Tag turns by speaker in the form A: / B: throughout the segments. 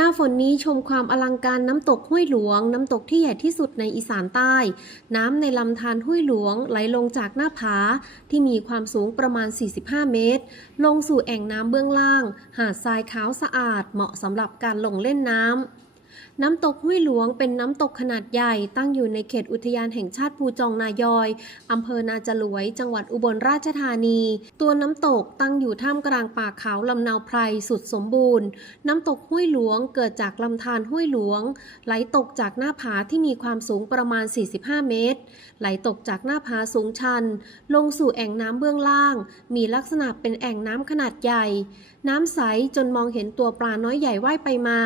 A: หน้าฝนนี้ชมความอลังการน้ำตกห้วยหลวง น้ำตกที่ใหญ่ที่สุดในอีสานใต้ น้ำในลำธารห้วยหลวงไหลลงจากหน้าผาที่มีความสูงประมาณ 45 เมตร ลงสู่แอ่งน้ำเบื้องล่าง หาดทรายขาวสะอาดเหมาะสำหรับการลงเล่นน้ำ น้ำตกห้วยหลวงเป็นน้ำตกขนาดใหญ่ตั้งอยู่ในเขตอุทยานแห่งชาติภูจองนายอยอำเภอนาจลวย จังหวัดอุบลราชธานี ตัวน้ำตกตั้งอยู่ท่ามกลางป่าเขาลำนาวไพรสุดสมบูรณ์ น้ำตกห้วยหลวงเกิดจากลำธารห้วยหลวง ไหลตกจากหน้าผาที่มีความสูงประมาณ 45 เมตร ไหลตกจากหน้าผาสูงชัน ลงสู่แอ่งน้ำเบื้องล่าง มีลักษณะเป็นแอ่งน้ำขนาดใหญ่ น้ำใสจนมองเห็นตัวปลาน้อยใหญ่ว่ายไปมา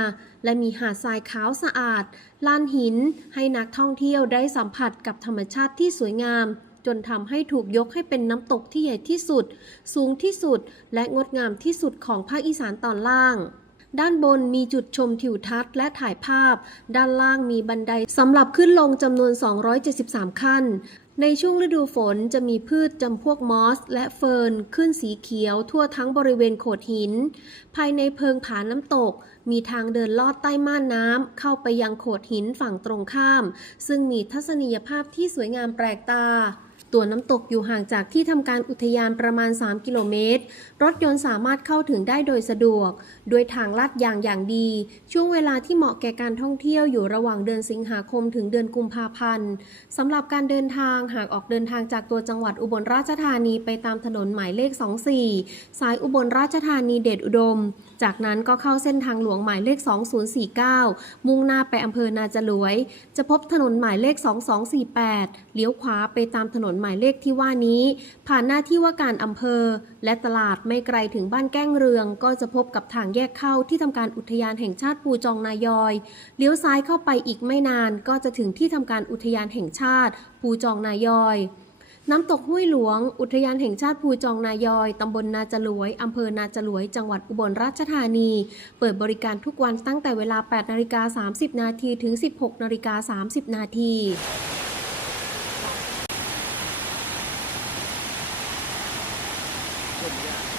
A: และมีหาดทรายขาวสะอาด ลานหิน ให้นักท่องเที่ยวได้สัมผัสกับธรรมชาติที่สวยงาม จนทำให้ถูกยกให้เป็นน้ำตกที่ใหญ่ที่สุด สูงที่สุด และงดงามที่สุดของภาคอีสานตอนล่างด้านบนมีจุดชมทิวทัศน์และถ่ายภาพ ด้านล่างมีบันไดสำหรับขึ้นลงจำนวน 273 ขั้น ในช่วงฤดูฝนจะมีพืชจำพวกมอส และเฟิร์นขึ้นสีเขียวทั่วทั้งบริเวณโขดหิน ภายในเพิงผาน้ำตก มีทางเดินลอดใต้ม่านน้ำเข้าไปยังโขดหินฝั่งตรงข้าม ซึ่งมีทัศนียภาพที่สวยงามแปลกตา ตัวน้ำตกอยู่ห่างจากที่ทำการอุทยานประมาณ 3 กิโลเมตร รถยนต์สามารถเข้าถึงได้โดยสะดวก โดยทางลาดยางอย่างดี ช่วงเวลาที่เหมาะแก่การท่องเที่ยวอยู่ระหว่างเดือนสิงหาคมถึงเดือนกุมภาพันธ์สำหรับการเดินทางหากออกเดินทางจากตัวจังหวัดอุบลราชธานีไปตามถนนหมายเลข 24 สายอุบลราชธานีเดชอุดม จากนั้นก็เข้าเส้นทางหลวงหมายเลข 2049 มุ่งหน้าไปอำเภอนาจลวย จะพบถนนหมายเลข 2248 เลี้ยวขวาไปตามถนนหมายเลขที่ว่านี้ ผ่านหน้าที่ว่าการอำเภอ และตลาดไม่ไกลถึงบ้านแก้งเรือง ก็จะพบกับทางแยกเข้าที่ทำการอุทยานแห่งชาติปูจองนายอย เลี้ยวซ้ายเข้าไปอีกไม่นาน ก็จะถึงที่ทำการอุทยานแห่งชาติ ปูจองนายอยน้ำตกห้วยหลวง อุทยานแห่งชาติภูจองนายอย ตำบลนาจลวย อำเภอนาจลวย จังหวัดอุบลราชธานี เปิดบริการทุกวันตั้งแต่เวลา 8 นาฬิกา 30 นาทีถึง 16 นาฬิกา 30 นาที
B: ชมยาก